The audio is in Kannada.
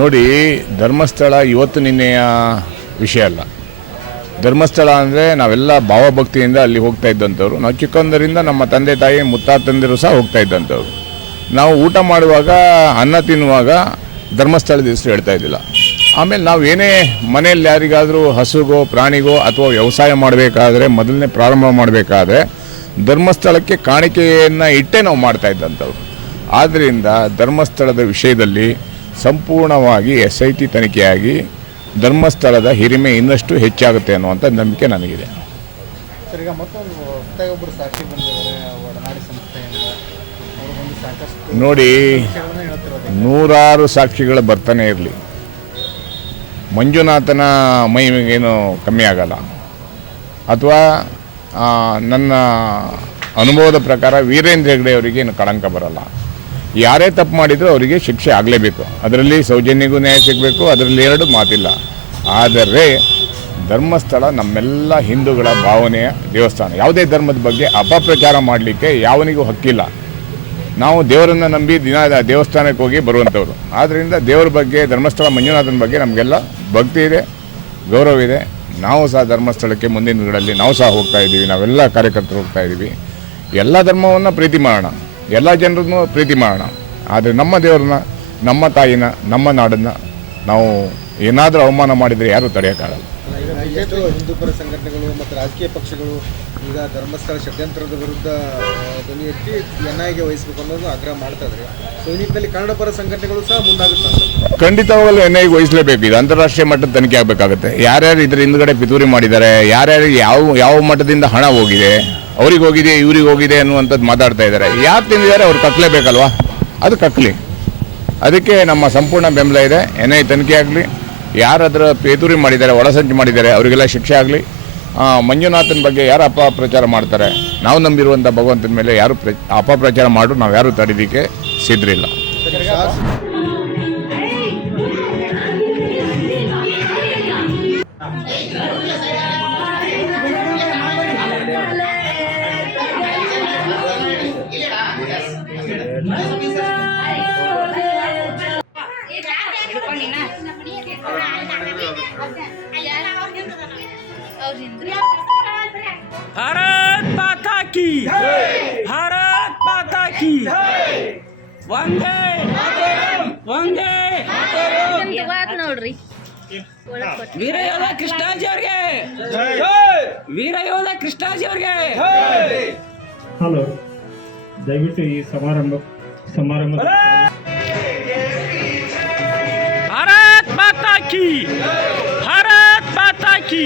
ನೋಡಿ, ಧರ್ಮಸ್ಥಳ ಇವತ್ತು ನಿನ್ನೆಯ ವಿಷಯ ಅಲ್ಲ. ಧರ್ಮಸ್ಥಳ ಅಂದರೆ ನಾವೆಲ್ಲ ಭಾವಭಕ್ತಿಯಿಂದ ಅಲ್ಲಿ ಹೋಗ್ತಾ ಇದ್ದಂಥವ್ರು. ನಾವು ಚಿಕ್ಕಂದರಿಂದ ನಮ್ಮ ತಂದೆ ತಾಯಿ ಮುತ್ತಾತಂದಿರು ಸಹ ಹೋಗ್ತಾ ಇದ್ದಂಥವ್ರು. ನಾವು ಊಟ ಮಾಡುವಾಗ, ಅನ್ನ ತಿನ್ನುವಾಗ ಧರ್ಮಸ್ಥಳದ ಹೆಸರು ಹೇಳ್ತಾ ಇದ್ದಿಲ್ಲ. ಆಮೇಲೆ ನಾವು ಏನೇ ಮನೆಯಲ್ಲಿ ಯಾರಿಗಾದರೂ ಹಸುಗೋ ಪ್ರಾಣಿಗೋ ಅಥವಾ ವ್ಯವಸಾಯ ಮಾಡಬೇಕಾದ್ರೆ, ಮೊದಲನೇ ಪ್ರಾರಂಭ ಮಾಡಬೇಕಾದ್ರೆ ಧರ್ಮಸ್ಥಳಕ್ಕೆ ಕಾಣಿಕೆಯನ್ನು ಇಟ್ಟೇ ನಾವು ಮಾಡ್ತಾ ಇದ್ದಂಥವ್ರು. ಆದ್ದರಿಂದ ಧರ್ಮಸ್ಥಳದ ವಿಷಯದಲ್ಲಿ ಸಂಪೂರ್ಣವಾಗಿ SIT ತನಿಖೆಯಾಗಿ ಧರ್ಮಸ್ಥಳದ ಹಿರಿಮೆ ಇನ್ನಷ್ಟು ಹೆಚ್ಚಾಗುತ್ತೆ ಅನ್ನುವಂಥ ನಂಬಿಕೆ ನನಗಿದೆ. ಸರ್, ಈಗ ಮತ್ತೊಂದು ಹೊಸದಾಗಿ ಸಾಕ್ಷಿ ಬಂದಿದ್ದಾರೆ ಒಡನಾಡಿ ಸಂಸ್ಥೆಯಿಂದ. ಅವರು ಬಂದು ಸಾಕಷ್ಟು ನೋಡಿ, ನೂರಾರು ಸಾಕ್ಷಿಗಳು ಬರ್ತಾನೆ ಇರಲಿ, ಮಂಜುನಾಥನ ಮೈಗೇನು ಕಮ್ಮಿ ಆಗಲ್ಲ. ಅಥವಾ ನನ್ನ ಅನುಭವದ ಪ್ರಕಾರ ವೀರೇಂದ್ರ ಹೆಗ್ಡೆ ಅವರಿಗೆ ಏನು ಕಳಂಕ ಬರಲ್ಲ. ಯಾರೇ ತಪ್ಪು ಮಾಡಿದರೂ ಅವರಿಗೆ ಶಿಕ್ಷೆ ಆಗಲೇಬೇಕು. ಅದರಲ್ಲಿ ಸೌಜನ್ಯಗೂ ನ್ಯಾಯ ಸಿಗಬೇಕು, ಅದರಲ್ಲಿ ಎರಡು ಮಾತಿಲ್ಲ. ಆದರೆ ಧರ್ಮಸ್ಥಳ ನಮ್ಮೆಲ್ಲ ಹಿಂದೂಗಳ ಭಾವನೆಯ ದೇವಸ್ಥಾನ. ಯಾವುದೇ ಧರ್ಮದ ಬಗ್ಗೆ ಅಪಪ್ರಚಾರ ಮಾಡಲಿಕ್ಕೆ ಯಾವನಿಗೂ ಹಕ್ಕಿಲ್ಲ. ನಾವು ದೇವರನ್ನು ನಂಬಿ ದಿನ ದೇವಸ್ಥಾನಕ್ಕೆ ಹೋಗಿ ಬರುವಂಥವ್ರು. ಆದ್ದರಿಂದ ದೇವರ ಬಗ್ಗೆ, ಧರ್ಮಸ್ಥಳ ಮಂಜುನಾಥನ ಬಗ್ಗೆ ನಮಗೆಲ್ಲ ಭಕ್ತಿ ಇದೆ, ಗೌರವ ಇದೆ. ನಾವು ಸಹ ಧರ್ಮಸ್ಥಳಕ್ಕೆ ಮುಂದಿನ ದಿನಗಳಲ್ಲಿ ನಾವು ಸಹ ಹೋಗ್ತಾ ಇದ್ದೀವಿ. ನಾವೆಲ್ಲ ಕಾರ್ಯಕರ್ತರು ಹೋಗ್ತಾ ಇದ್ದೀವಿ. ಎಲ್ಲ ಧರ್ಮವನ್ನು ಪ್ರೀತಿ ಮಾಡೋಣ, ಎಲ್ಲ ಜನರನ್ನು ಪ್ರೀತಿ ಮಾಡೋಣ. ಆದರೆ ನಮ್ಮ ದೇವ್ರನ್ನ, ನಮ್ಮ ತಾಯಿನ, ನಮ್ಮ ನಾಡನ್ನು ನಾವು ಏನಾದರೂ ಅವಮಾನ ಮಾಡಿದರೆ ಯಾರೂ ತಡೆಯೋಕ್ಕಾಗಲ್ಲ. ಹಿಂದೂಪರ ಸಂಘಟನೆಗಳು ಮತ್ತು ರಾಜಕೀಯ ಪಕ್ಷಗಳು ಈಗ ಧರ್ಮಸ್ಥಳ ಷಡ್ಯಂತ್ರದ ವಿರುದ್ಧ ಧ್ವನಿ ಎತ್ತಿ NIAಗೆ ವಹಿಸಬೇಕು ಅನ್ನೋದು ಆಗ್ರಹ ಮಾಡ್ತಾ ಇದ್ದಾರೆ. ಸೊ ಈ ನಿಟ್ಟಿನಲ್ಲಿ ಕನ್ನಡ ಪರ ಸಂಘಟನೆಗಳು ಸಹ ಮುಂದಾಗುತ್ತವೆ. ಖಂಡಿತವಾಗಲೂ NIAಗೆ ವಹಿಸಲೇಬೇಕು. ಇದು ಅಂತಾರಾಷ್ಟ್ರೀಯ ಮಟ್ಟದ ತನಿಖೆ ಆಗಬೇಕಾಗುತ್ತೆ. ಯಾರ್ಯಾರು ಇದರ ಹಿಂದುಗಡೆ ಪಿತೂರಿ ಮಾಡಿದ್ದಾರೆ, ಯಾರ್ಯಾರು ಯಾವ ಮಟ್ಟದಿಂದ ಹಣ ಹೋಗಿದೆ, ಅವ್ರಿಗೆ ಹೋಗಿದೆ, ಇವ್ರಿಗೆ ಹೋಗಿದೆ ಅನ್ನುವಂಥದ್ದು ಮಾತಾಡ್ತಾ ಇದ್ದಾರೆ. ಯಾರು ತಿಂದಿದ್ದಾರೆ ಅವ್ರು ಕಕ್ಕಲೇಬೇಕಲ್ವಾ? ಅದು ಕಕ್ಕಲಿ. ಅದಕ್ಕೆ ನಮ್ಮ ಸಂಪೂರ್ಣ ಬೆಂಬಲ ಇದೆ. NIA ತನಿಖೆ ಆಗಲಿ, ಯಾರಾದರೂ ಪಿತೂರಿ ಮಾಡಿದ್ದಾರೆ, ಒಳಸಂಚು ಮಾಡಿದ್ದಾರೆ, ಅವರಿಗೆಲ್ಲ ಶಿಕ್ಷೆ ಆಗಲಿ. ಮಂಜುನಾಥನ ಬಗ್ಗೆ ಯಾರು ಅಪಪ್ರಚಾರ ಮಾಡ್ತಾರೆ, ನಾವು ನಂಬಿರುವಂಥ ಭಗವಂತನ ಮೇಲೆ ಯಾರು ಅಪಪ್ರಚಾರ ಮಾಡು, ನಾವು ಯಾರೂ ತಡೀಲಿಕ್ಕೆ ಸಿದ್ಧರಿಲ್ಲ. भारत माता की, भारत माता की, वंदे वंदे ನೋಡ್ರಿ. ವೀರಯೋಧ ಕೃಷ್ಣಾಜಿ ಅವ್ರಿಗೆ, ವೀರಯೋಧ ಕೃಷ್ಣಾಜಿ ಅವ್ರಿಗೆ. ಹಲೋ, ದಯವಿಟ್ಟು ಈ ಸಮಾರಂಭ भारत माता की, भारत माता की.